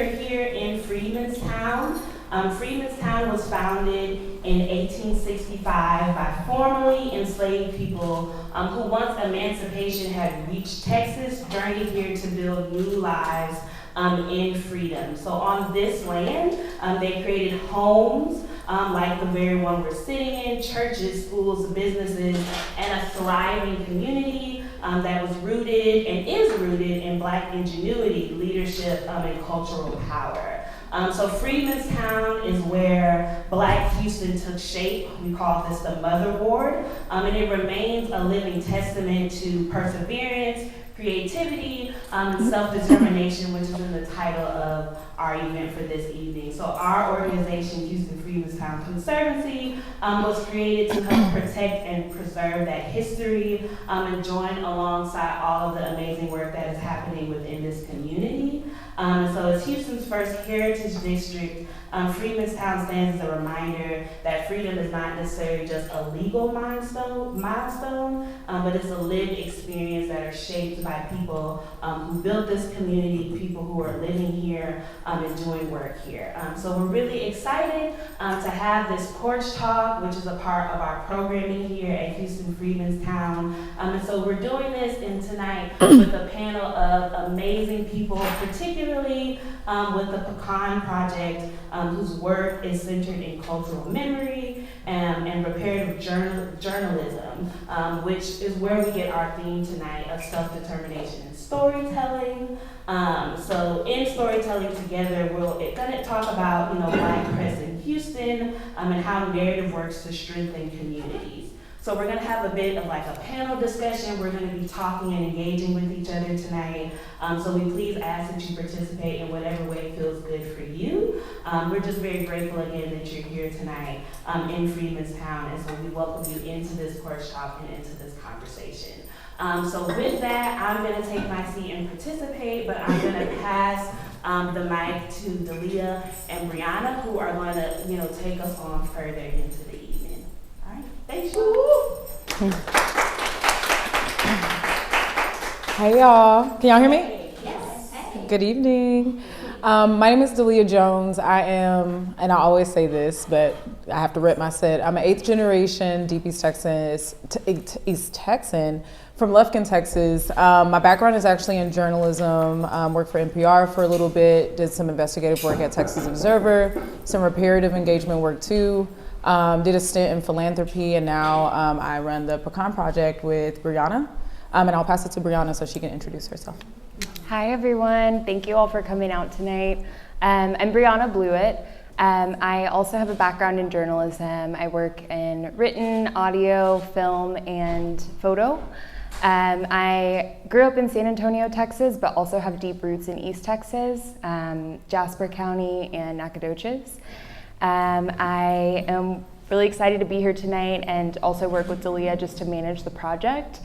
are here in Freedmanstown. Freedmanstown was founded in 1865 by formerly enslaved people who, once emancipation had reached Texas, journeyed here to build new lives in freedom. So on this land, they created homes like the very one we're sitting in, churches, schools, businesses, and a thriving community that was rooted and is rooted in Black ingenuity, leadership, and cultural power. So Freedmanstown is where Black Houston took shape. We call this the motherboard, and it remains a living testament to perseverance, creativity, and self-determination, which is in the title of our event for this evening. So our organization, Houston Freedmanstown Conservancy, was created to help protect and preserve that history and join alongside all of the amazing work that is happening within this community. So as Houston's first heritage district, Freedmanstown stands as a reminder that freedom is not necessarily just a legal milestone, but it's a lived experience that are shaped by people who built this community, people who are living here and doing work here. So we're really excited to have this Porch Talk, which is a part of our programming here at Houston Freedmanstown. And so we're doing this tonight with a panel of amazing people, particularly with the PECAN Project, whose work is centered in cultural memory and reparative journalism, which is where we get our theme tonight of self-determination and storytelling. So in storytelling together, we're going to talk about Black press in Houston and how narrative works to strengthen communities. So we're going to have a bit of like a panel discussion. We're going to be talking and engaging with each other tonight. So we please ask that you participate in whatever way feels good for you. We're just very grateful again that you're here tonight in Freedmanstown. And so we welcome you into this Porch Talk and into this conversation. So with that, I'm going to take my seat and participate, but I'm going to pass the mic to DaLyah and Briana, who are going to take us on further into the evening. All right, thanks you. Hey y'all, can y'all hear me? Yes. Good evening. My name is DaLyah Jones. I am, and I always say this, but I have to rep my set. I'm an 8th generation Deep East Texan from Lufkin, Texas. My background is actually in journalism. Worked for NPR for a little bit, did some investigative work at Texas Observer, some reparative engagement work too. Did a stint in philanthropy, and now I run the PECAN Project with Briana. And I'll pass it to Briana so she can introduce herself. Hi everyone, thank you all for coming out tonight. I'm Briana Blueitt. I also have a background in journalism. I work in written, audio, film, and photo. I grew up in San Antonio, Texas, but also have deep roots in East Texas, Jasper County, and Nacogdoches. I am really excited to be here tonight and also work with DaLyah just to manage the project.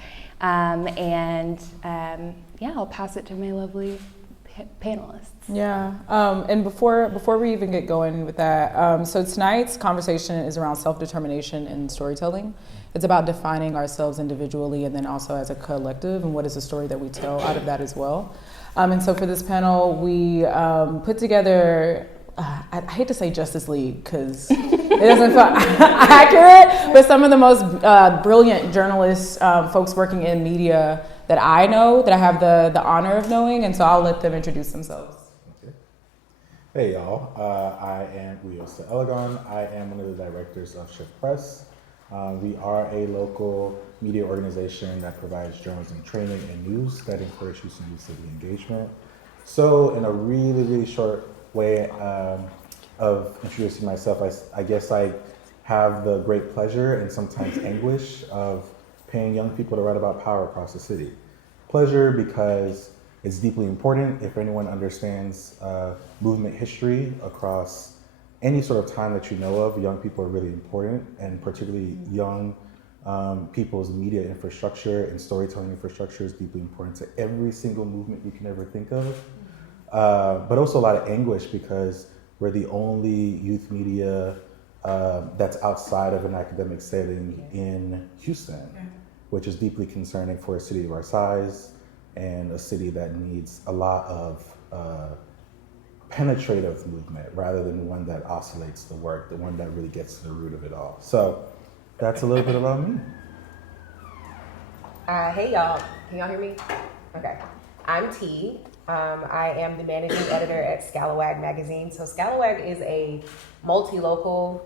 Yeah, I'll pass it to my lovely panelists. Yeah, and before we even get going with that, so tonight's conversation is around self-determination and storytelling. It's about defining ourselves individually and then also as a collective, and what is the story that we tell out of that as well. And so for this panel, we put together, I hate to say Justice League because it doesn't feel accurate, but some of the most brilliant journalists, folks working in media that I know, that I have the honor of knowing, and so I'll let them introduce themselves. Okay. Hey y'all, I am Uyiosa Elegon. I am one of the directors of Shift Press. We are a local media organization that provides journalism training and news that encourage Houston youth city engagement. So in a really, really short way of introducing myself, I guess I have the great pleasure and sometimes anguish of paying young people to write about power across the city. Pleasure because it's deeply important. If anyone understands movement history across any sort of time that you know of, young people are really important, and particularly young people's media infrastructure and storytelling infrastructure is deeply important to every single movement you can ever think of. But also a lot of anguish because we're the only youth media that's outside of an academic setting in Houston, which is deeply concerning for a city of our size and a city that needs a lot of penetrative movement rather than one that oscillates the work, the one that really gets to the root of it all. So that's a little bit about me. Hey y'all, can y'all hear me? Okay, I'm T. I am the managing editor at Scalawag magazine. So Scalawag is a multi-local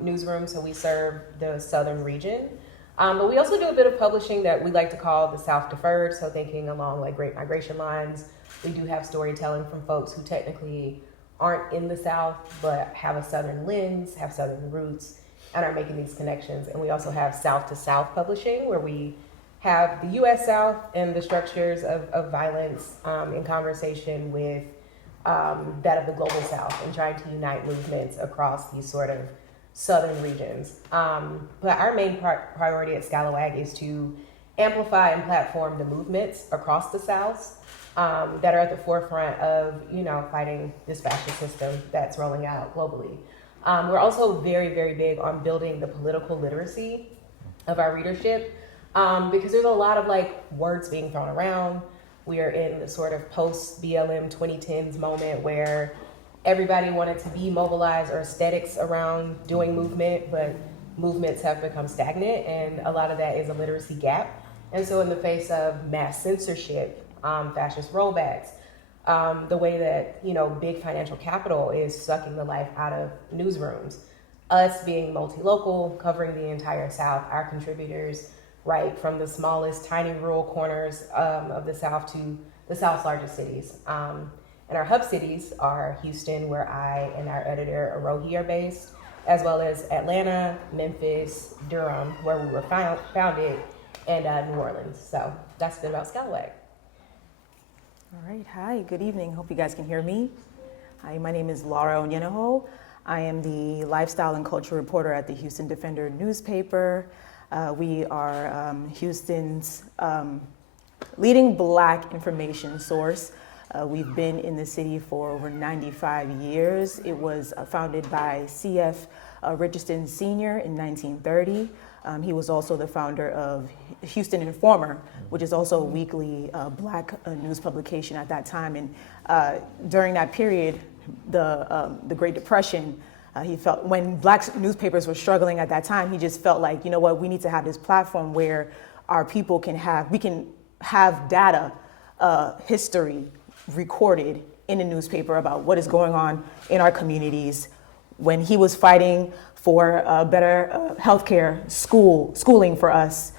newsroom, so we serve the southern region. But we also do a bit of publishing that we like to call the South Deferred, so thinking along like Great Migration lines. We do have storytelling from folks who technically aren't in the South, but have a southern lens, have southern roots, and are making these connections. And we also have South to South publishing, where we have the U.S. South and the structures of violence in conversation with that of the global South, and trying to unite movements across these sort of southern regions. But our main priority at Scalawag is to amplify and platform the movements across the South that are at the forefront of, fighting this fascist system that's rolling out globally. We're also very, very big on building the political literacy of our readership. Because there's a lot of words being thrown around. We are in the sort of post-BLM 2010s moment where everybody wanted to be mobilized, or aesthetics around doing movement, but movements have become stagnant, and a lot of that is a literacy gap. And so in the face of mass censorship, fascist rollbacks, the way that, big financial capital is sucking the life out of newsrooms, us being multi-local, covering the entire South, our contributors, right from the smallest tiny rural corners of the South to the South's largest cities. And our hub cities are Houston, where I and our editor Arohi are based, as well as Atlanta, Memphis, Durham, where we were founded, and New Orleans. So that's a bit about Scalawag. All right, hi, good evening. Hope you guys can hear me. Hi, my name is Laura Onyeneho. I am the lifestyle and culture reporter at the Houston Defender newspaper. We are Houston's leading Black information source. We've been in the city for over 95 years. It was founded by C.F. Richardson Sr. in 1930. He was also the founder of Houston Informer, which is also a weekly Black news publication at that time. And during that period, the Great Depression, he felt when Black newspapers were struggling at that time, he just felt like, we need to have this platform where our people we can have data, history recorded in a newspaper about what is going on in our communities. When he was fighting for better healthcare, schooling for us,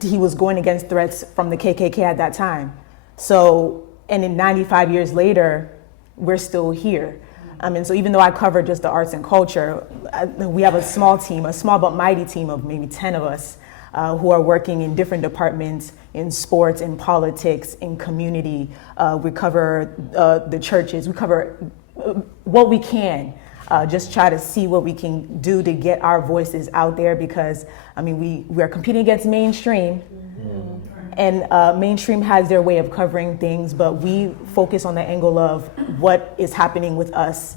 he was going against threats from the KKK at that time. So, and in 95 years later, we're still here. And so even though I cover just the arts and culture, we have a small but mighty team of maybe 10 of us who are working in different departments, in sports, in politics, in community. We cover the churches, we cover what we can, just try to see what we can do to get our voices out there, because we are competing against mainstream. And mainstream has their way of covering things, but we focus on the angle of what is happening with us.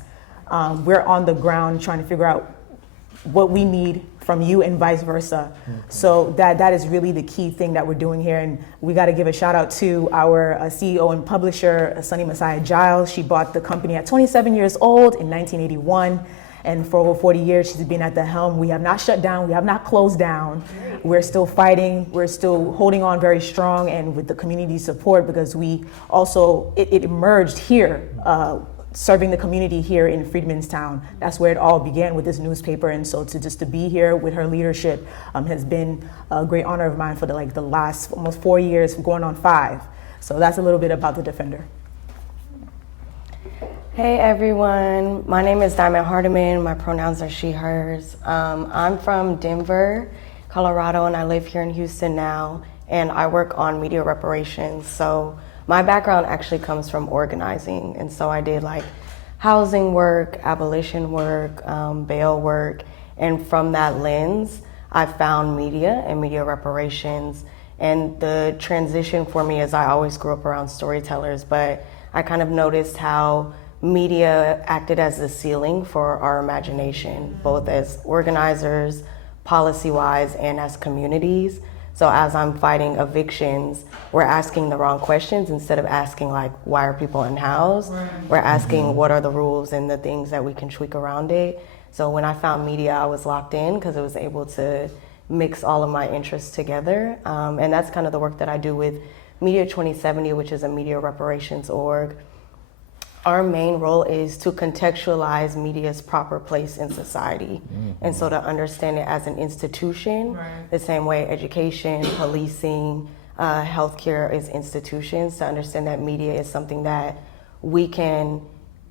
We're on the ground trying to figure out what we need from you and vice versa. So that is really the key thing that we're doing here. And we got to give a shout out to our CEO and publisher, Sunny Messiah Giles. She bought the company at 27 years old in 1981. And for over 40 years, she's been at the helm. We have not shut down. We have not closed down. We're still fighting. We're still holding on very strong, and with the community support, because we also, it emerged here, serving the community here in Freedmen's Town. That's where it all began, with this newspaper. And so to be here with her leadership has been a great honor of mine for the last almost 4 years, going on 5. So that's a little bit about the Defender. Hey everyone, my name is Diamond Hardiman. My pronouns are she, hers. I'm from Denver, Colorado, and I live here in Houston now, and I work on media reparations. So my background actually comes from organizing, and so I did housing work, abolition work, bail work, and from that lens, I found media and media reparations. And the transition for me is I always grew up around storytellers, but I kind of noticed how media acted as the ceiling for our imagination, both as organizers, policy-wise, and as communities. So as I'm fighting evictions, we're asking the wrong questions instead of asking like, why are people unhoused? Right. We're asking what are the rules and the things that we can tweak around it. So when I found media, I was locked in because it was able to mix all of my interests together. And that's kind of the work that I do with Media 2070, which is a media reparations org. Our main role is to contextualize media's proper place in society. And so to understand it as an institution, the same way education, policing, healthcare is institutions, to understand that media is something that we can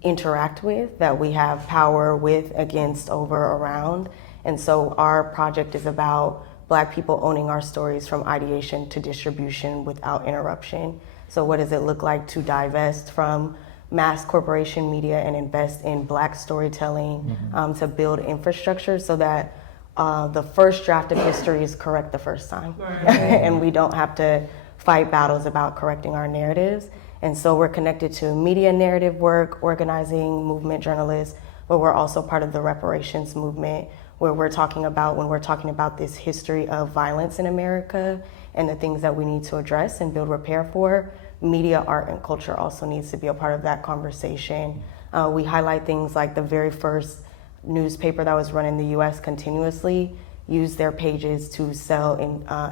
interact with, that we have power with, against, over, around. And so our project is about Black people owning our stories from ideation to distribution without interruption. So what does it look like to divest from mass corporation media and invest in Black storytelling, to build infrastructure so that the first draft of history is correct the first time. And we don't have to fight battles about correcting our narratives. And so we're connected to media narrative work, organizing, movement journalists, but we're also part of the reparations movement, where we're talking about, when we're talking about this history of violence in America and the things that we need to address and build repair for, media, art, and culture also needs to be a part of that conversation. We highlight things like the very first newspaper that was run in the US continuously used their pages to sell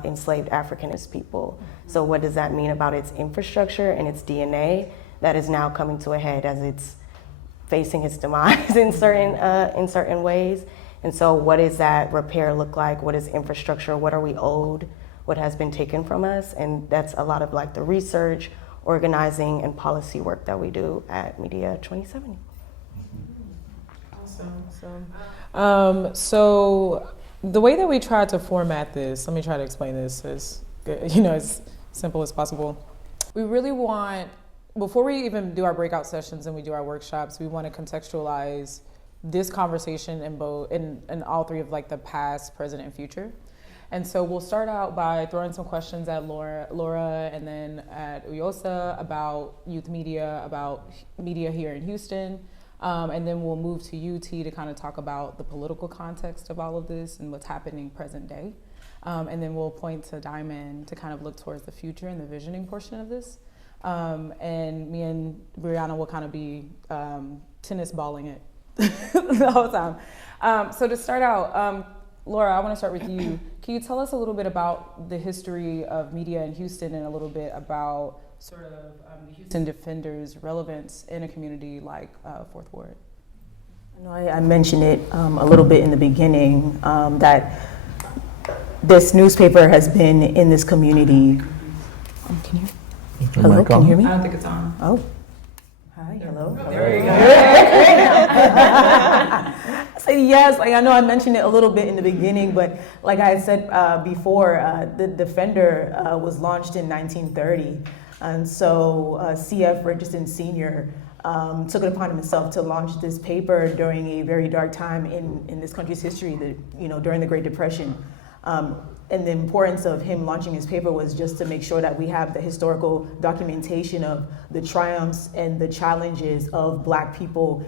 enslaved Africanist people. So what does that mean about its infrastructure and its DNA that is now coming to a head as it's facing its demise in certain ways? And so what does that repair look like? What is infrastructure? What are we owed? What has been taken from us? And that's a lot of like the research, organizing, and policy work that we do at Media 2070. Awesome. So the way that we try to format this, let me try to explain this as as simple as possible. We really want, before we even do our breakout sessions and we do our workshops, we want to contextualize this conversation in all three of like the past, present, and future. And so we'll start out by throwing some questions at Laura and then at Uyiosa about youth media, about media here in Houston. And then we'll move to UT to kind of talk about the political context of all of this and what's happening present day. And then we'll point to Diamond to kind of look towards the future and the visioning portion of this. And me and Briana will kind of be tennis balling it the whole time. So to start out, Laura, I want to start with you. Can you tell us a little bit about the history of media in Houston and a little bit about sort of the Houston Defenders' relevance in a community like Fourth Ward? I mentioned it a little bit in the beginning, that this newspaper has been in this community. Hello, can you hear me? I don't think it's on. Oh. Hi, hello. Oh, there you go. I say yes, I know I mentioned it a little bit in the beginning, but like I had said before, the Defender was launched in 1930. And so C.F. Richardson Sr. Took it upon himself to launch this paper during a very dark time in this country's history, during the Great Depression. And the importance of him launching his paper was just to make sure that we have the historical documentation of the triumphs and the challenges of Black people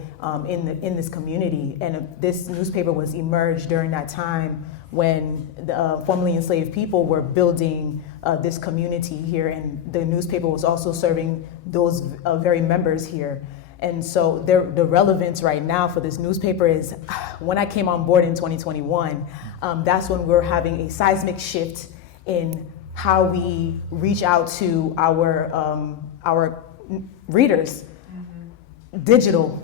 in this community. And this newspaper was emerged during that time when the formerly enslaved people were building this community here, and the newspaper was also serving those very members here. And so the relevance right now for this newspaper is, when I came on board in 2021, that's when we're having a seismic shift in how we reach out to our readers. Digital.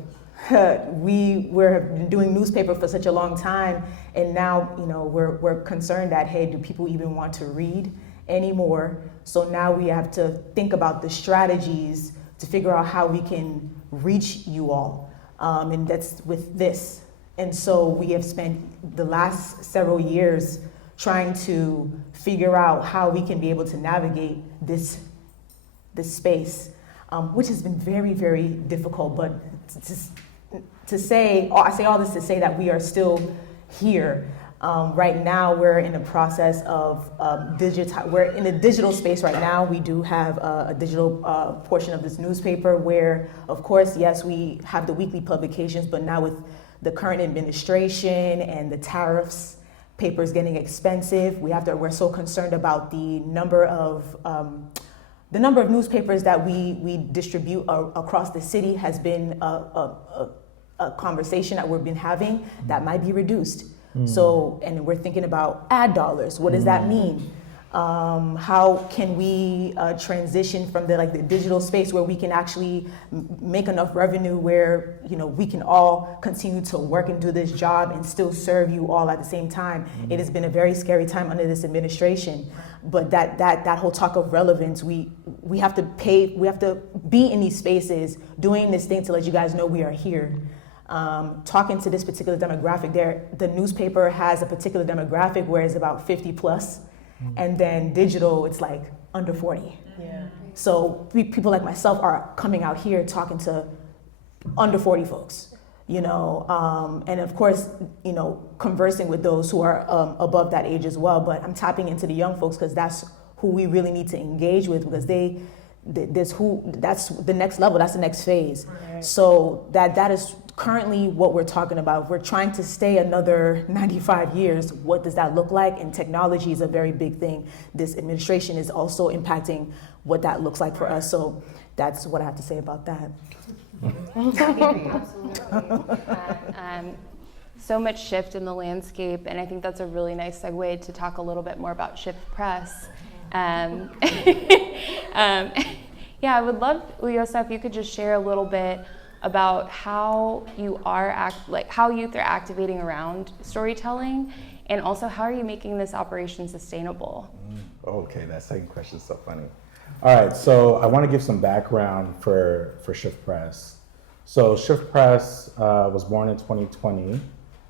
We're doing newspaper for such a long time, and now we're concerned that, hey, do people even want to read anymore? So now we have to think about the strategies to figure out how we can reach you all, and that's with this. And so we have spent the last several years trying to figure out how we can be able to navigate this space, which has been very, very difficult. But I say all this to say that we are still here. Right now, we're in the process of we're in a digital space right now. We do have a digital portion of this newspaper where, of course, yes, we have the weekly publications, but now with the current administration and the tariffs paper's getting expensive. We're so concerned about the number of newspapers that we distribute across the city has been a conversation that we've been having that might be reduced. So, and we're thinking about ad dollars. What does that mean? How can we transition from the digital space where we can actually make enough revenue where we can all continue to work and do this job and still serve you all at the same time? It has been a very scary time under this administration, but that whole talk of relevance, we have to be in these spaces doing this thing to let you guys know we are here. Talking to this particular demographic, the newspaper has a particular demographic where it's about 50 plus. And then digital, it's like under 40. Yeah. So people like myself are coming out here talking to under 40 folks, and of course, conversing with those who are above that age as well. But I'm tapping into the young folks because that's who we really need to engage with, because that's the next level, that's the next phase. Right. So that is currently what we're talking about. If we're trying to stay another 95 years, what does that look like? And technology is a very big thing. This administration is also impacting what that looks like for us. So that's what I have to say about that. So much shift in the landscape, and I think that's a really nice segue to talk a little bit more about Shift Press. Yeah, I would love, Uyiosa, if you could just share a little bit about how youth are activating around storytelling, and also how are you making this operation sustainable? Okay, that second question is so funny. All right, so I want to give some background for Shift Press. So Shift Press was born in 2020,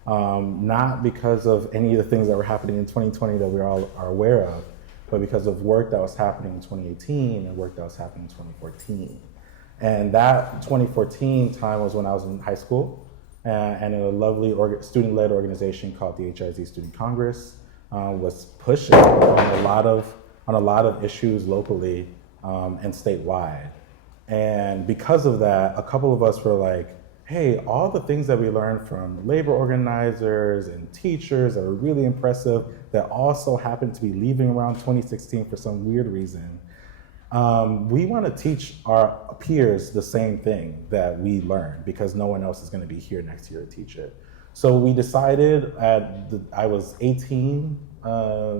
not because of any of the things that were happening in 2020 that we all are aware of, but because of work that was happening in 2018 and work that was happening in 2014. And that 2014 time was when I was in high school, and in a lovely student-led organization called the HISD Student Congress was pushing on a lot of issues locally and statewide. And because of that, a couple of us were like, hey, all the things that we learned from labor organizers and teachers that were really impressive that also happened to be leaving around 2016 for some weird reason, we want to teach our peers the same thing that we learned, because no one else is going to be here next year to teach it. So we decided I was 18,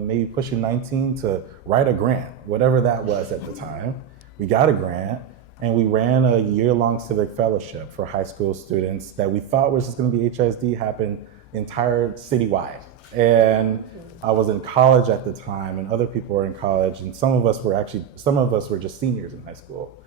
maybe pushing 19, to write a grant, whatever that was at the time. We got a grant, and we ran a year-long civic fellowship for high school students that we thought was just going to be HISD, happen entire citywide. And I was in college at the time, and other people were in college, and some of us were just seniors in high school.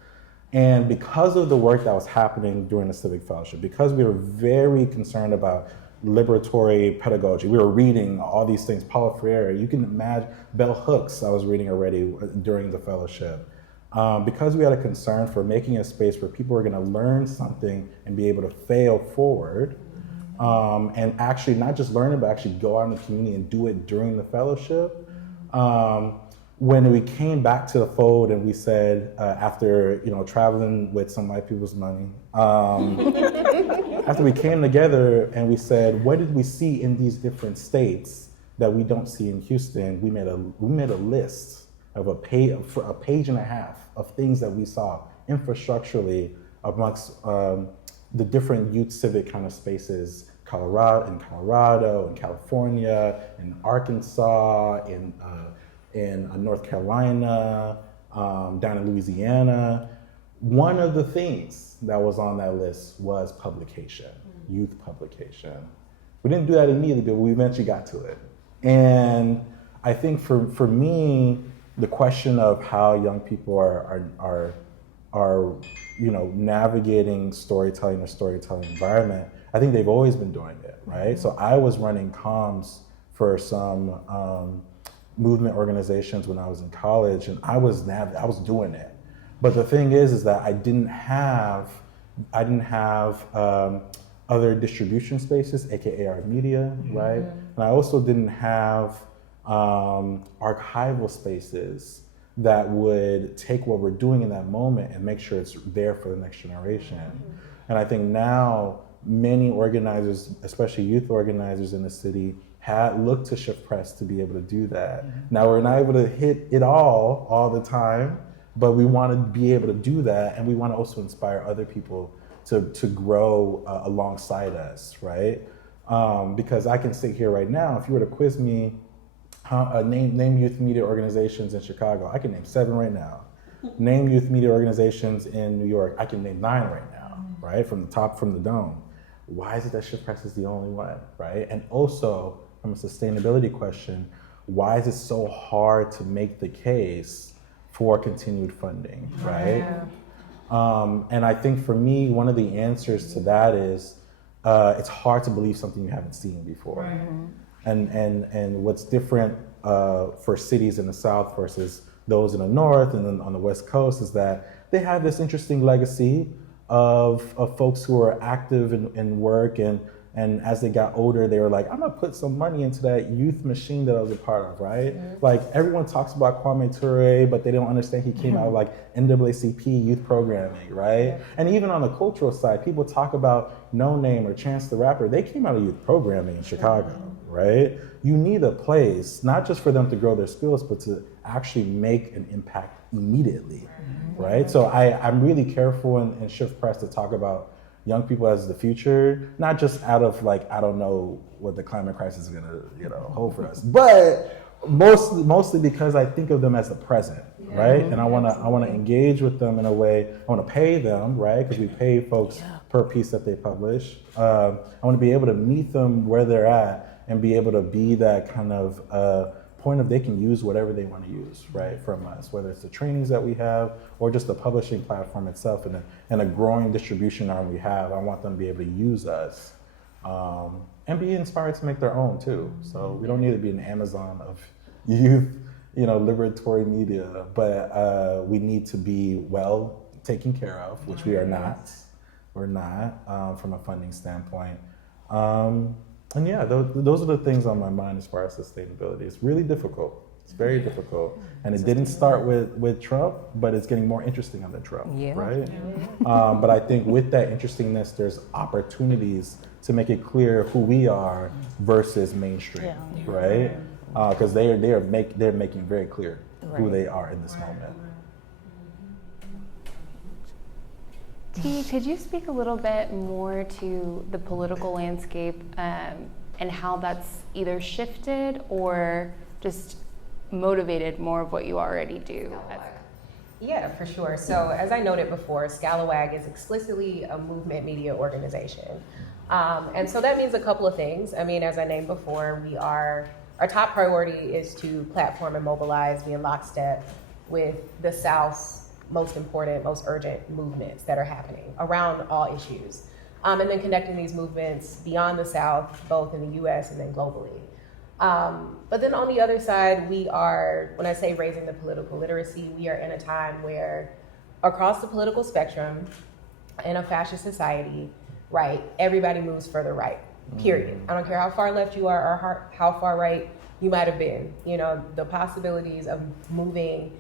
And because of the work that was happening during the civic fellowship, because we were very concerned about liberatory pedagogy, we were reading all these things, Paulo Freire, you can imagine, bell hooks I was reading already during the fellowship. Because we had a concern for making a space where people were gonna learn something and be able to fail forward, and actually not just learn it, but actually go out in the community and do it during the fellowship. When we came back to the fold and we said, after traveling with some white people's money, after we came together and we said, what did we see in these different states that we don't see in Houston? We made a list of a page and a half of things that we saw infrastructurally amongst the different youth civic kind of spaces, Colorado, in California, in Arkansas, in North Carolina, down in Louisiana. One of the things that was on that list was publication, youth publication. We didn't do that immediately, but we eventually got to it. And I think for me, the question of how young people are navigating storytelling or storytelling environment, I think they've always been doing it, right? So I was running comms for some movement organizations when I was in college, and I was doing it. But the thing is that I didn't have other distribution spaces, aka our media, right? And I also didn't have archival spaces that would take what we're doing in that moment and make sure it's there for the next generation. And I think now many organizers, especially youth organizers in the city, looked to Shift Press to be able to do that. Now we're not able to hit it all the time, but we want to be able to do that, and we want to also inspire other people to grow alongside us, right? Because I can sit here right now, if you were to quiz me, name youth media organizations in Chicago, I can name 7 right now. Name youth media organizations in New York, I can name 9 right now, right? From the dome. Why is it that Shift Press is the only one, right? And also, from a sustainability question, why is it so hard to make the case for continued funding, right? And I think for me, one of the answers to that is it's hard to believe something you haven't seen before. And what's different for cities in the South versus those in the North and then on the West Coast is that they have this interesting legacy of folks who are active in work, and as they got older, they were like, I'm gonna put some money into that youth machine that I was a part of, right? Like everyone talks about Kwame Ture, but they don't understand he came out of like NAACP youth programming, right? And even on the cultural side, people talk about No Name or Chance the Rapper. They came out of youth programming in Chicago, right? You need a place, not just for them to grow their skills, but to actually make an impact immediately, right? So I'm really careful in Shift Press to talk about young people as the future, not just out of like, I don't know what the climate crisis is gonna, hold for us, but mostly because I think of them as the present, right? And I wanna engage with them in a way, I wanna pay them, right? Because we pay folks per piece that they publish. I wanna be able to meet them where they're at and be able to be that kind of point of they can use whatever they want to use, right, from us, whether it's the trainings that we have or just the publishing platform itself and a growing distribution arm we have. I want them to be able to use us and be inspired to make their own too. So we don't need to be an Amazon of youth, liberatory media, but we need to be well taken care of, which we are not. We're not from a funding standpoint. And yeah, those are the things on my mind as far as sustainability. It's really difficult. It's very difficult. And it didn't start with Trump, but it's getting more interesting under Trump, right? But I think with that interestingness, there's opportunities to make it clear who we are versus mainstream, right? Because they're making very clear who they are in this moment. T, could you speak a little bit more to the political landscape and how that's either shifted or just motivated more of what you already do? Yeah, for sure. So as I noted before, Scalawag is explicitly a movement media organization. And so that means a couple of things. I mean, as I named before, our top priority is to platform and mobilize, be in lockstep with the South's most important, most urgent movements that are happening around all issues. And then connecting these movements beyond the South, both in the US and then globally. But then on the other side, we are, when I say raising the political literacy, we are in a time where across the political spectrum, in a fascist society, right, everybody moves further right, period. I don't care how far left you are or how far right you might have been. The possibilities of moving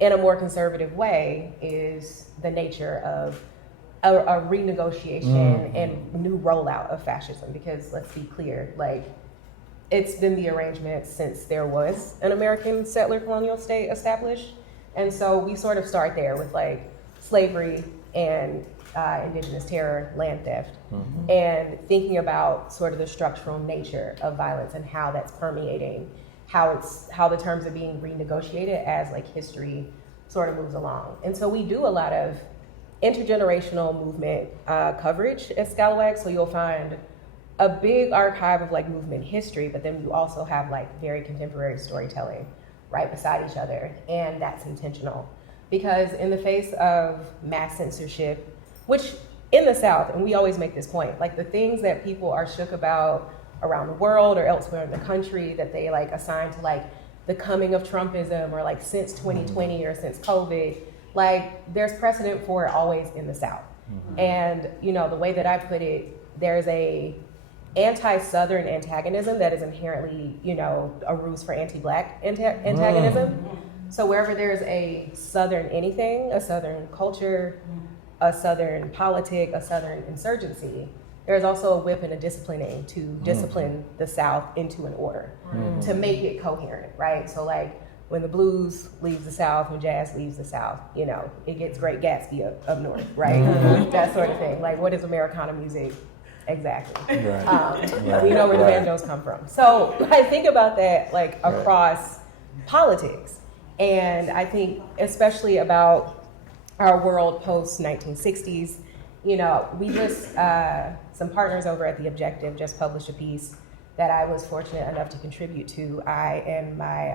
in a more conservative way is the nature of a renegotiation and new rollout of fascism. Because let's be clear, it's been the arrangement since there was an American settler colonial state established. And so we sort of start there with slavery and indigenous terror, land theft, and thinking about sort of the structural nature of violence and how that's permeating how the terms are being renegotiated as history sort of moves along. And so we do a lot of intergenerational movement coverage at Scalawag. So you'll find a big archive of movement history, but then you also have very contemporary storytelling right beside each other. And that's intentional because in the face of mass censorship, which in the South, and we always make this point, the things that people are shook about around the world or elsewhere in the country that they assign to the coming of Trumpism or since 2020 or since COVID, there's precedent for it always in the South. And the way that I put it, there's a anti-Southern antagonism that is inherently a ruse for anti-Black antagonism. So wherever there's a Southern anything, a Southern culture, a Southern politic, a Southern insurgency, there's also a whip and a disciplining to discipline the South into an order, to make it coherent, right? So like when the blues leaves the South, when jazz leaves the South, you know, it gets Great Gatsby up north, right? That sort of thing. Like, what is Americana music? Exactly. Right. We know where the banjos come from. So I think about that like across politics. And I think especially about our world post 1960s, you know, we just, some partners over at The Objective just published a piece that I was fortunate enough to contribute to. I and my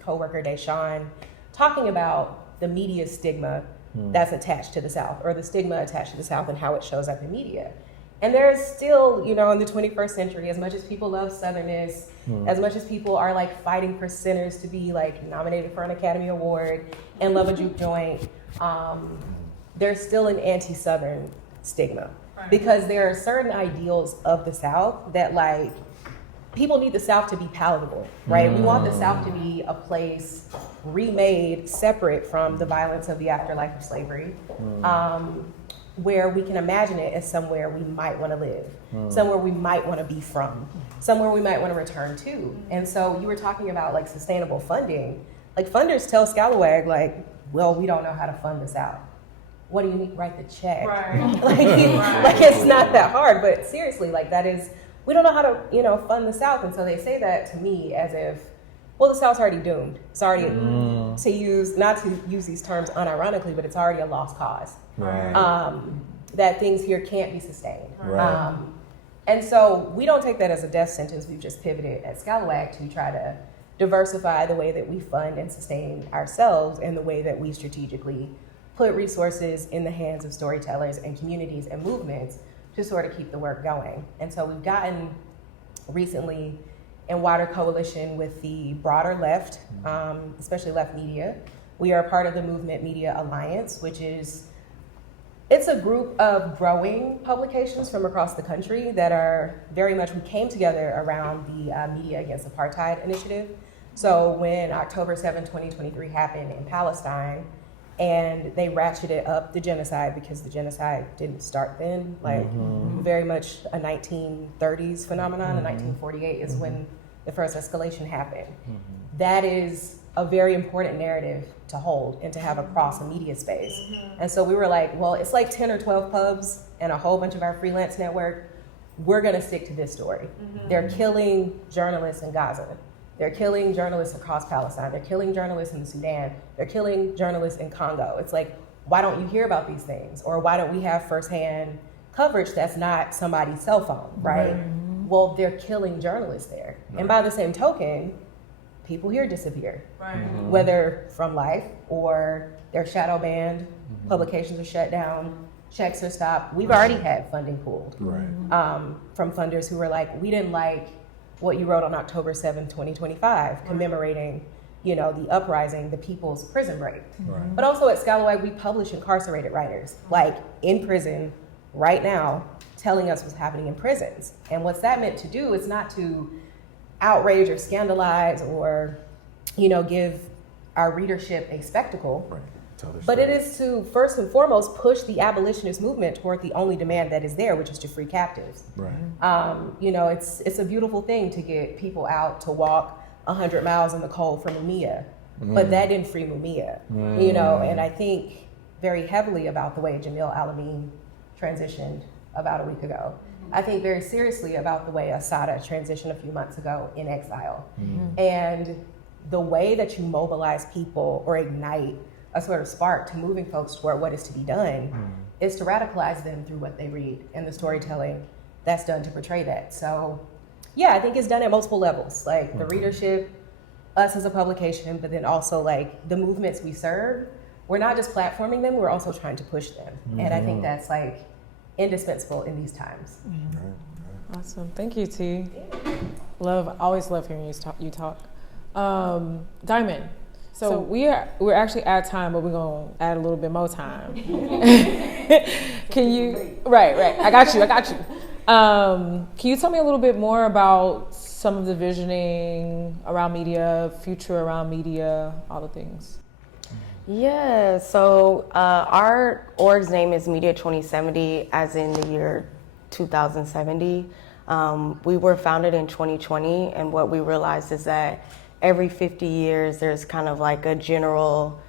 coworker Deshawn, talking about the media stigma that's attached to the South, or the stigma attached to the South and how it shows up in media. And there's still, you know, in the 21st century, as much as people love Southerners, as much as people are like fighting for sinners to be like nominated for an Academy Award and love a juke joint, there's still an anti-Southern stigma. Because there are certain ideals of the South that like, people need the South to be palatable, right? We want the South to be a place remade separate from the violence of the afterlife of slavery, where we can imagine it as somewhere we might want to live, somewhere we might want to be from, somewhere we might want to return to. And so you were talking about like sustainable funding. Like funders tell Scalawag like, well, we don't know how to fund the South. What do you need? Write the check. Like it's not that hard, but seriously, like that is, we don't know how to, you know, fund the South. And so they say that to me as if, well, the South's already doomed. It's already, to use, not to use these terms unironically, but it's already a lost cause. That things here can't be sustained. And so we don't take that as a death sentence. We've just pivoted at Scalawag to try to diversify the way that we fund and sustain ourselves and the way that we strategically put resources in the hands of storytellers and communities and movements to sort of keep the work going. And so we've gotten recently in wider coalition with the broader left, especially left media. We are part of the Movement Media Alliance, which is, it's a group of growing publications from across the country that are very much, we came together around the Media Against Apartheid initiative. So when October 7, 2023 happened in Palestine, and they ratcheted up the genocide because the genocide didn't start then, like very much a 1930s phenomenon. In 1948 is when the first escalation happened. That is a very important narrative to hold and to have across a media space. And so we were like, well, it's like 10 or 12 pubs and a whole bunch of our freelance network. We're gonna stick to this story. They're killing journalists in Gaza. They're killing journalists across Palestine. They're killing journalists in the Sudan. They're killing journalists in Congo. It's like, why don't you hear about these things? Or why don't we have firsthand coverage that's not somebody's cell phone, right? Well, they're killing journalists there. And by the same token, people here disappear, whether from life or they're shadow banned, publications are shut down, checks are stopped. We've already had funding pulled from funders who were like, we didn't like what you wrote on October 7, 2025, commemorating, you know, the uprising, the people's prison break. But also at Scalawag, we publish incarcerated writers, like in prison right now, telling us what's happening in prisons. And what's that meant to do is not to outrage or scandalize or, you know, give our readership a spectacle, but it is to first and foremost push the abolitionist movement toward the only demand that is there, which is to free captives. You know, it's a beautiful thing to get people out to walk 100 miles in the cold for Mumia, but that didn't free Mumia. You know, and I think very heavily about the way Jamil Al-Amin transitioned about a week ago. I think very seriously about the way Assata transitioned a few months ago in exile. And the way that you mobilize people or ignite a sort of spark to moving folks toward what is to be done is to radicalize them through what they read and the storytelling that's done to portray that. So yeah, I think it's done at multiple levels, like the readership, us as a publication, but then also like the movements we serve. We're not just platforming them, we're also trying to push them. And I think that's like indispensable in these times. Awesome, thank you, T. Always love hearing you talk. Diamond. So we're actually at time, but we're gonna add a little bit more time. Can you? Right. I got you. Can you tell me a little bit more about some of the visioning around media, future around media, all the things? Yeah. So our org's name is Media 2070, as in the year 2070. We were founded in 2020, and what we realized is that every 50 years there's kind of like a general,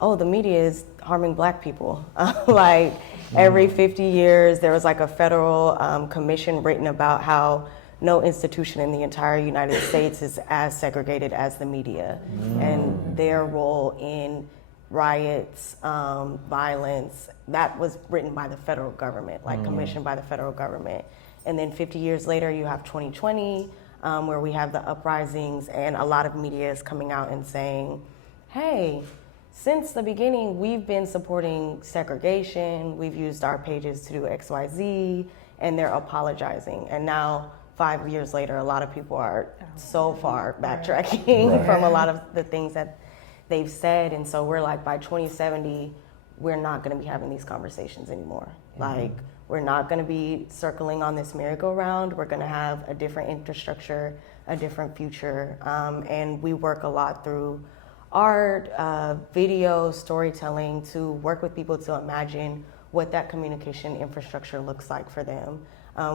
oh, the media is harming Black people. Like every 50 years there was like a federal commission written about how no institution in the entire United States is as segregated as the media, and their role in riots, violence, that was written by the federal government, like commissioned by the federal government. And then 50 years later, you have 2020, where we have the uprisings, and a lot of media is coming out and saying, hey, since the beginning, we've been supporting segregation, we've used our pages to do XYZ, and they're apologizing. And now, 5 years later, a lot of people are so far backtracking from a lot of the things that they've said. And so we're like, by 2070, we're not gonna be having these conversations anymore. Like, we're not gonna be circling on this merry-go-round. We're gonna have a different infrastructure, a different future. And we work a lot through art, video, storytelling to work with people to imagine what that communication infrastructure looks like for them.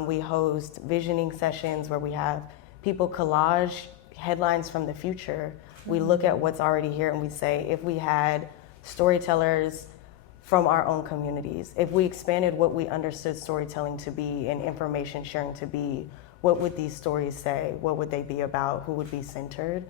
We host visioning sessions where we have people collage headlines from the future. We look at what's already here and we say, if we had storytellers from our own communities, if we expanded what we understood storytelling to be and information sharing to be, what would these stories say? What would they be about? Who would be centered?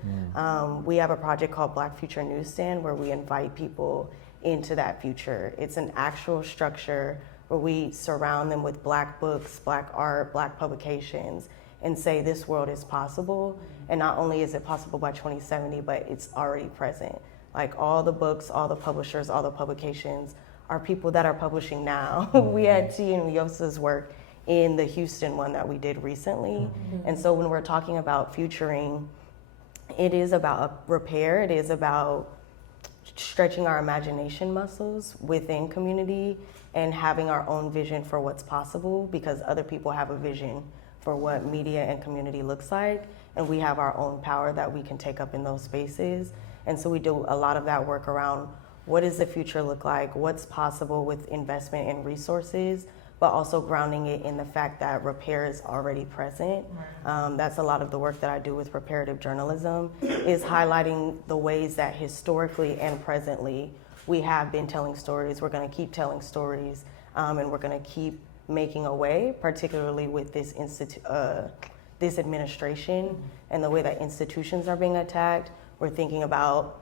We have a project called Black Future Newsstand where we invite people into that future. It's an actual structure where we surround them with Black books, Black art, Black publications, and say this world is possible. And not only is it possible by 2070, but it's already present. Like all the books, all the publishers, all the publications are people that are publishing now. We had T and Uyiosa's work in the Houston one that we did recently. And so when we're talking about futuring, it is about repair, it is about stretching our imagination muscles within community and having our own vision for what's possible, because other people have a vision for what media and community looks like, and we have our own power that we can take up in those spaces. And so we do a lot of that work around what does the future look like, what's possible with investment and resources, but also grounding it in the fact that repair is already present. That's a lot of the work that I do with reparative journalism, is highlighting the ways that historically and presently we have been telling stories. We're gonna keep telling stories, and we're gonna keep making a way, particularly with this this administration and the way that institutions are being attacked. We're thinking about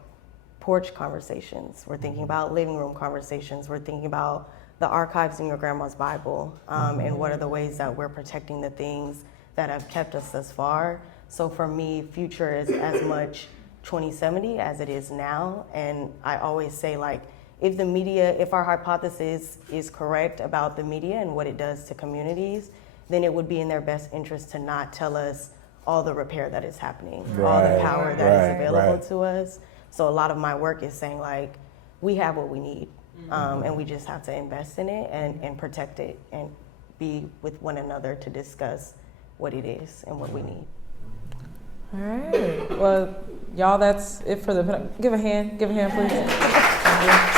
porch conversations. We're thinking about living room conversations. We're thinking about the archives in your grandma's Bible, and what are the ways that we're protecting the things that have kept us thus far. So for me, future is as much 2070 as it is now. And I always say, like, if our hypothesis is correct about the media and what it does to communities, then it would be in their best interest to not tell us all the repair that is happening, all the power that is available to us. So a lot of my work is saying, like, we have what we need, and we just have to invest in it and protect it and be with one another to discuss what it is and what we need. All right. Well, y'all, that's it for the. Give a hand, please. Thank you.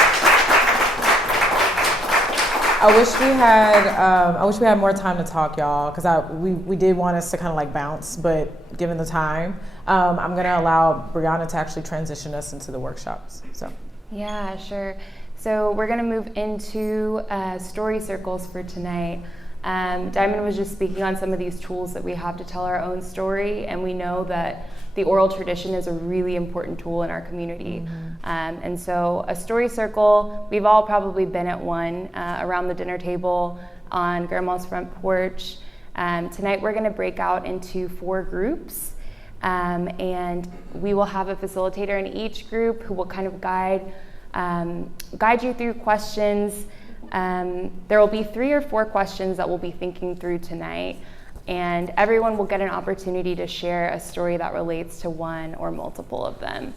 I wish we had more time to talk, y'all, because we did want us to kind of like bounce, but given the time, I'm gonna allow Briana to actually transition us into the workshops. So. Yeah, sure. So we're gonna move into story circles for tonight. Diamond was just speaking on some of these tools that we have to tell our own story, and we know that the oral tradition is a really important tool in our community. And so a story circle, we've all probably been at one around the dinner table on Grandma's front porch. Tonight we're gonna break out into 4 groups, and we will have a facilitator in each group who will kind of guide you through questions. There will be 3 or 4 questions that we'll be thinking through tonight, and everyone will get an opportunity to share a story that relates to one or multiple of them.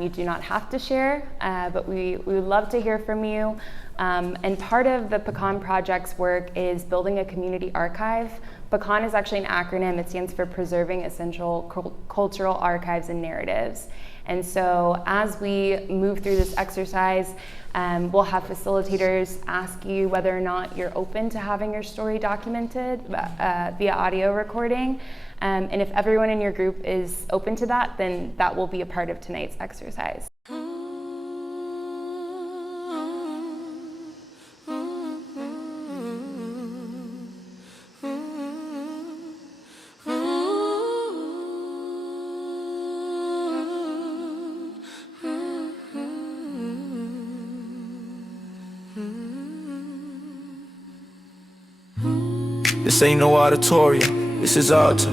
You do not have to share, but we would love to hear from you. And part of the PECAN Project's work is building a community archive. PECAN is actually an acronym. It stands for Preserving Essential Cultural Archives and Narratives. And so as we move through this exercise, we'll have facilitators ask you whether or not you're open to having your story documented via audio recording. And if everyone in your group is open to that, then that will be a part of tonight's exercise. This ain't no auditorium, this is altar.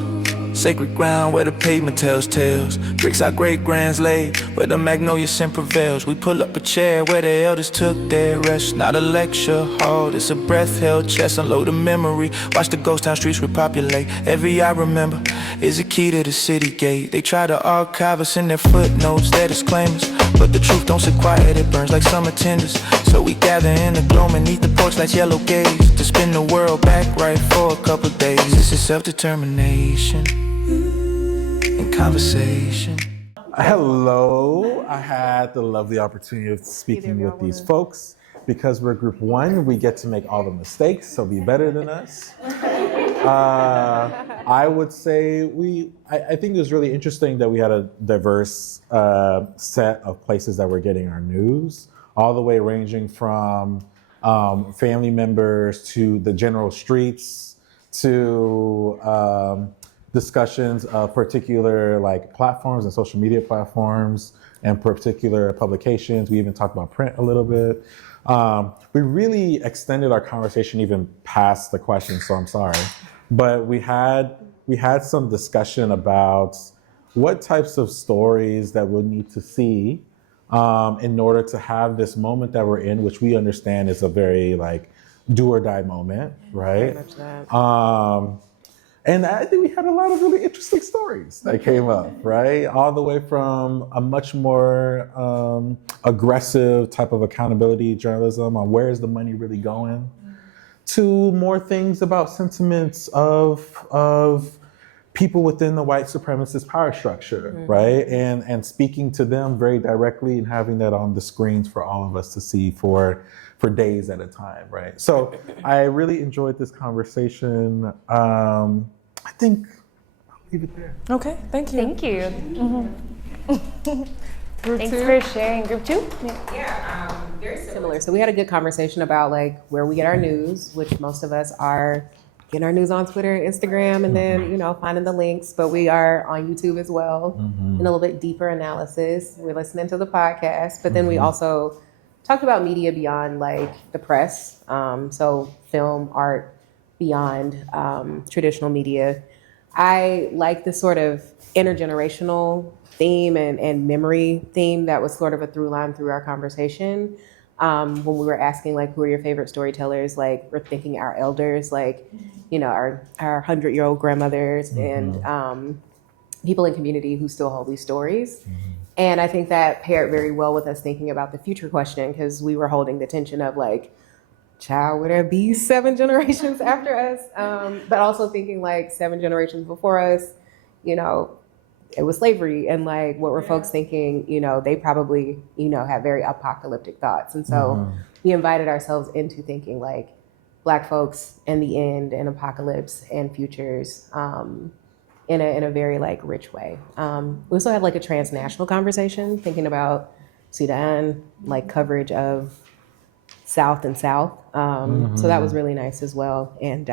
Sacred ground where the pavement tells tales. Bricks our great grands laid, where the magnolia scent prevails. We pull up a chair where the elders took their rest. Not a lecture hall, it's a breath held chest. Unload a memory, watch the ghost town streets repopulate. Every I remember is a key to the city gate. They try to archive us in their footnotes, their disclaimers, but the truth don't sit quiet, it burns like summer tenders. So we gather in the gloam and neath the porch lights yellow gaze, to spin the world back right for a couple days. This is self-determination and conversation. Hello, I had the lovely opportunity of speaking with these folks. Because we're group one, we get to make all the mistakes, so be better than us. I would say I think it was really interesting that we had a diverse set of places that we're getting our news, all the way ranging from family members to the general streets to discussions of particular like platforms and social media platforms and particular publications. We even talked about print a little bit. We really extended our conversation even past the question, so I'm sorry. But we had some discussion about what types of stories that we'll need to see in order to have this moment that we're in, which we understand is a very like do or die moment, right? And I think we had a lot of really interesting stories that came up, right? All the way from a much more aggressive type of accountability journalism on where is the money really going, to more things about sentiments of people within the white supremacist power structure, right? And speaking to them very directly and having that on the screens for all of us to see for days at a time, right? So I really enjoyed this conversation. I think I'll leave it there. Okay, thank you. Thank you. Group Thanks two. for sharing. Group two? Yeah, very similar. So we had a good conversation about like where we get our news, which most of us are getting our news on Twitter, Instagram, and then, finding the links, but we are on YouTube as well, and a little bit deeper analysis. We're listening to the podcast, but then we also talked about media beyond like the press. So film, art, beyond traditional media. I like the sort of intergenerational theme and memory theme that was sort of a through line through our conversation. When we were asking like, who are your favorite storytellers? Like we're thinking our elders, like, our 100-year-old grandmothers and people in community who still hold these stories. And I think that paired very well with us thinking about the future question, because we were holding the tension of like, child, would there be 7 generations after us? But also thinking like 7 generations before us, it was slavery, and like what were folks thinking, they probably, had very apocalyptic thoughts. And so we invited ourselves into thinking like Black folks and the end and apocalypse and futures in a very like rich way. We also had like a transnational conversation thinking about Sudan, like coverage of South and South. So that was really nice as well. And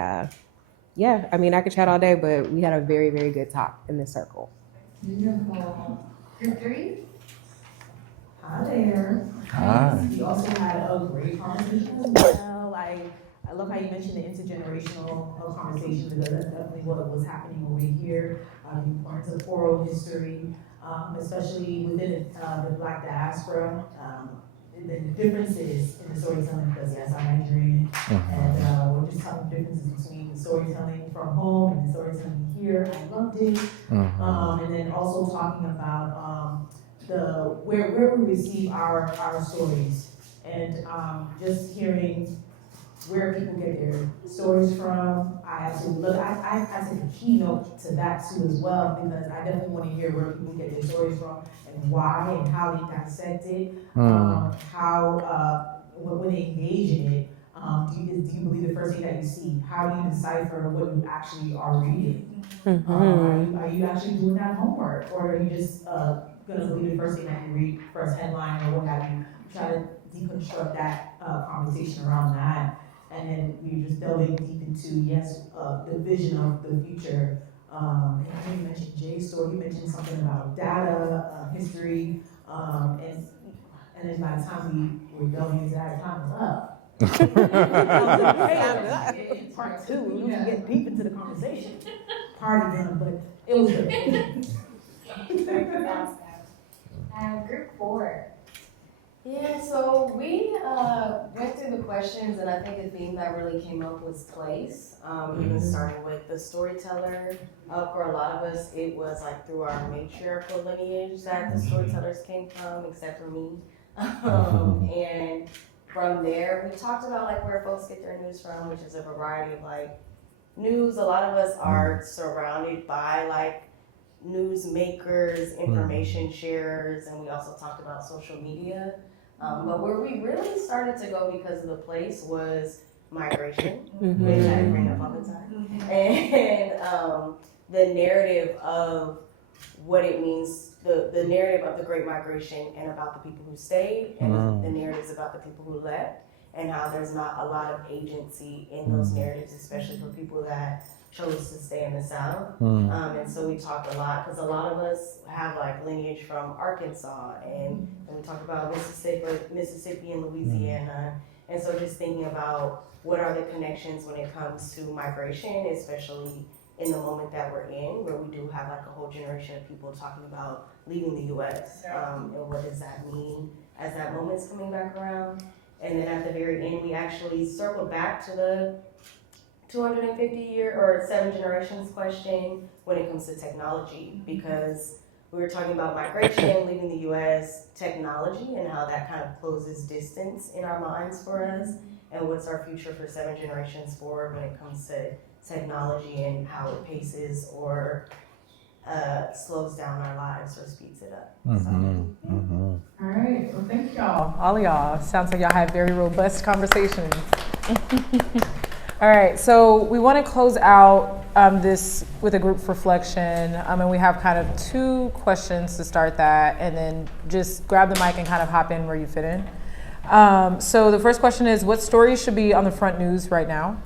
yeah, I mean, I could chat all day, but we had a very, very good talk in this circle. Beautiful. Group 3? Hi there. Hi. We also had a great conversation as well. I love how you mentioned the intergenerational conversation, because that's definitely what was happening over here. The importance of oral history, especially within the Black diaspora. The differences in the storytelling, because yes, I'm Nigerian, and we're just talking differences between the storytelling from home and the storytelling here. I loved it. And then also talking about where we receive our stories, and just hearing where people get their stories from. I actually look, I take a keynote to that too as well, because I definitely want to hear where people get their stories from and why and how they dissect it, when they engage in it. Do you believe the first thing that you see? How do you decipher what you actually are reading? Are you actually doing that homework, or are you just gonna believe the first thing that you read, first headline or what have you? Try to deconstruct that conversation around that, and then you're just delving deep into the vision of the future. And you mentioned Jay's story. You mentioned something about data, history, and then by the time we were delving into that, time was up. Part two, we can get deep into the conversation. Party then, but it was good. Group 4. Yeah, so we went through the questions, and I think a theme that really came up was place. Even starting with the storyteller. For a lot of us, it was like through our matriarchal lineage that the storytellers came from, except for me. And from there, we talked about like where folks get their news from, which is a variety of like news. A lot of us are surrounded by like news makers, information sharers, and we also talked about social media. But where we really started to go because of the place was migration, which I bring up all the time, and the narrative of what it means, the narrative of the Great Migration, and about the people who stayed, and the narratives about the people who left, and how there's not a lot of agency in those narratives, especially for people that chose to stay in the South. And so we talked a lot, because a lot of us have like lineage from Arkansas, and we talked about Mississippi and Louisiana. And so just thinking about what are the connections when it comes to migration, especially in the moment that we're in, where we do have like a whole generation of people talking about leaving the U.S. And what does that mean as that moment's coming back around. And then at the very end, we actually circled back to the 250-year or 7 generations question when it comes to technology, because we were talking about migration, leaving the U.S., technology, and how that kind of closes distance in our minds for us, and what's our future for 7 generations forward when it comes to technology and how it paces or slows down our lives or speeds it up. All right, well, thank y'all, all of y'all. Sounds like y'all had very robust conversations. All right, so we want to close out this with a group reflection, and we have kind of 2 questions to start that, and then just grab the mic and kind of hop in where you fit in. So the first question is, what stories should be on the front news right now?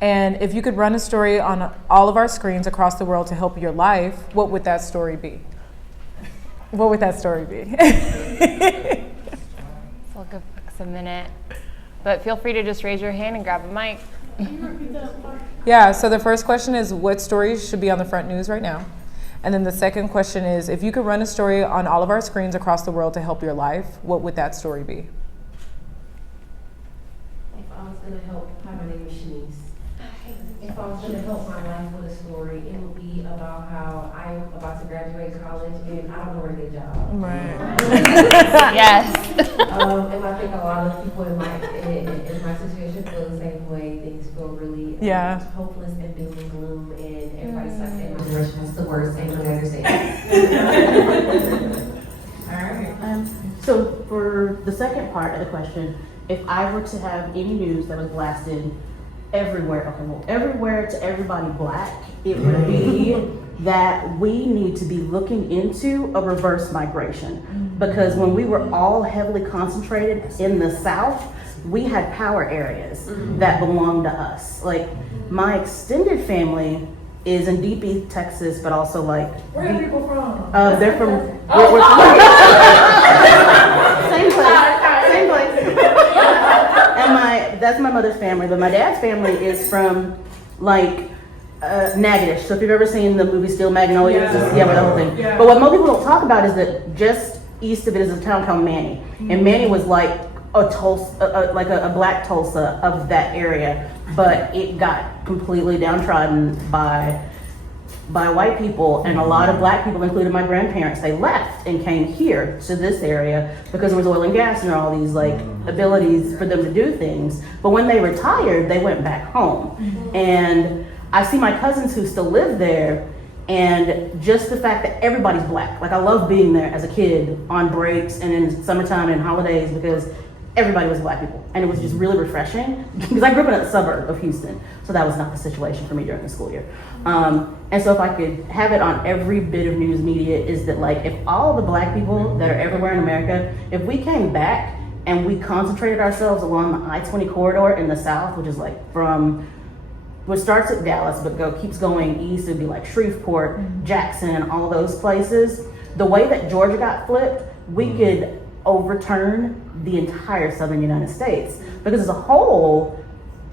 And if you could run a story on all of our screens across the world to help your life, what would that story be? What would that story be? I'll give us a minute, but feel free to just raise your hand and grab a mic. Yeah, so the first question is, what stories should be on the front news right now? And then the second question is, if you could run a story on all of our screens across the world to help your life, what would that story be? If I was going to help, hi, my name is Shanice. If I was going to help my life with a story, it would be about how I'm about to graduate college and I don't know where to get a job. Right. Yes. And I think a lot of people in my situation feel the same way. Things feel really hopeless and doom and gloom, and everybody's like, in my generation, what's the worst thing I've ever seen? All right. So for the second part of the question, if I were to have any news that was blasted everywhere, everywhere to everybody Black, it would be that we need to be looking into a reverse migration. Because when we were all heavily concentrated in the South, we had power areas that belonged to us. Like, my extended family is in DP, Texas, but also like... Where are people from? They're from... Same place. And that's my mother's family, but my dad's family is from like Natchitoches. So if you've ever seen the movie Steel Magnolias, the whole thing. But what most people don't talk about is that just east of it is a town called Manny, and Manny was like a Tulsa, like a Black Tulsa of that area, but it got completely downtrodden by by white people, and a lot of black people, including my grandparents, they left and came here to this area because there was oil and gas and all these like abilities for them to do things. But when they retired, they went back home. And I see my cousins who still live there, and just the fact that everybody's black. Like I love being there as a kid on breaks and in summertime and holidays because everybody was black people. And it was just really refreshing because I grew up in a suburb of Houston. So that was not the situation for me during the school year. And so if I could have it on every bit of news media is that like, if all the black people that are everywhere in America, if we came back and we concentrated ourselves along the I-20 corridor in the South, which is like from, what starts at Dallas, but keeps going east, it'd be like Shreveport, Jackson, all those places. The way that Georgia got flipped, we could overturn the entire southern United States. Because as a whole,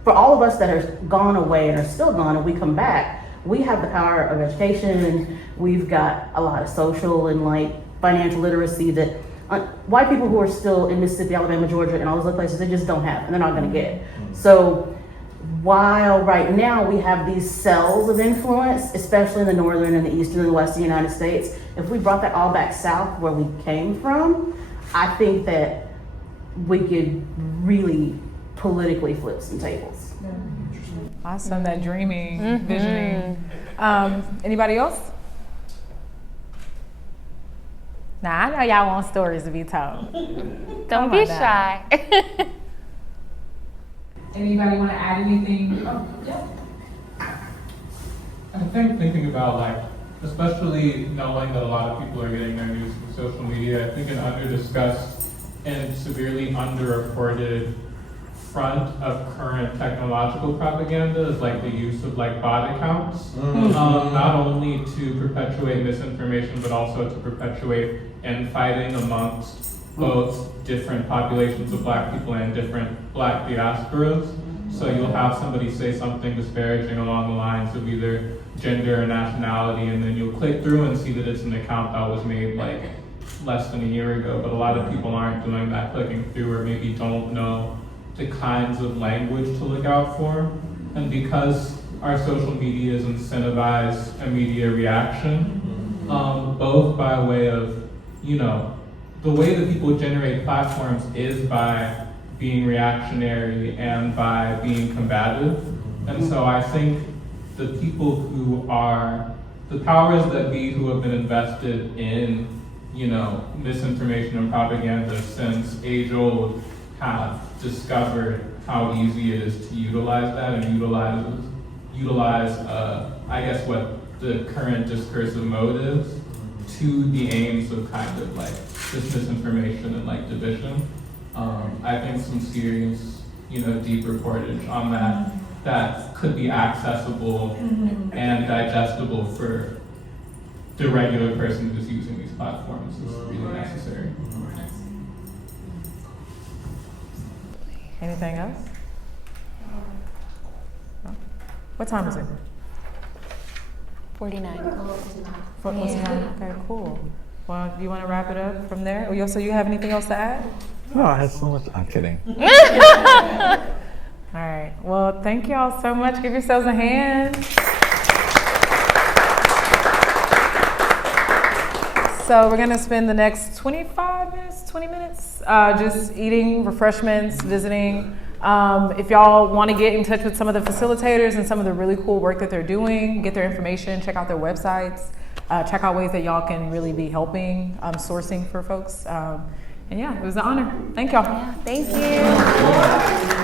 for all of us that are gone away and are still gone and we come back, we have the power of education. We've got a lot of social and like financial literacy that white people who are still in Mississippi, Alabama, Georgia, and all those other places, they just don't have, and they're not gonna get. So while right now we have these cells of influence, especially in the northern and the eastern and the western United States, if we brought that all back south where we came from, I think that we could really politically flip some tables. Awesome, that dreaming, visioning. Anybody else? Nah, I know y'all want stories to be told. Don't be shy. Anybody want to add anything? Oh, yeah. I think thinking about like, especially knowing that a lot of people are getting their news from social media, I think an under-discussed and severely underreported front of current technological propaganda is like the use of like bot accounts, not only to perpetuate misinformation, but also to perpetuate infighting amongst both different populations of black people and different black diasporas. So you'll have somebody say something disparaging along the lines of either gender or nationality, and then you'll click through and see that it's an account that was made like less than a year ago, but a lot of people aren't doing that, clicking through, or maybe don't know the kinds of language to look out for. And because our social medias incentivize immediate reaction, both by way of, you know, the way that people generate platforms is by being reactionary and by being combative. And so I think the people who are, the powers that be who have been invested in, you know, misinformation and propaganda since age old have discovered how easy it is to utilize that and utilize I guess what the current discursive mode is to the aims of kind of like this misinformation and like division. I think some serious, you know, deep reportage on that could be accessible and digestible for the regular person who's using these platforms is really necessary. Anything else? No? What time is it? 49. 49. Okay, cool. Well, do you want to wrap it up from there? Uyiosa, you have anything else to add? No, I have so much. I'm kidding. All right. Well, thank y'all so much. Give yourselves a hand. So we're gonna spend the next 25 minutes, 20 minutes, just eating, refreshments, visiting. If y'all want to get in touch with some of the facilitators and some of the really cool work that they're doing, get their information, check out their websites, check out ways that y'all can really be helping sourcing for folks. And yeah, it was an honor. Thank y'all. Yeah, thank you.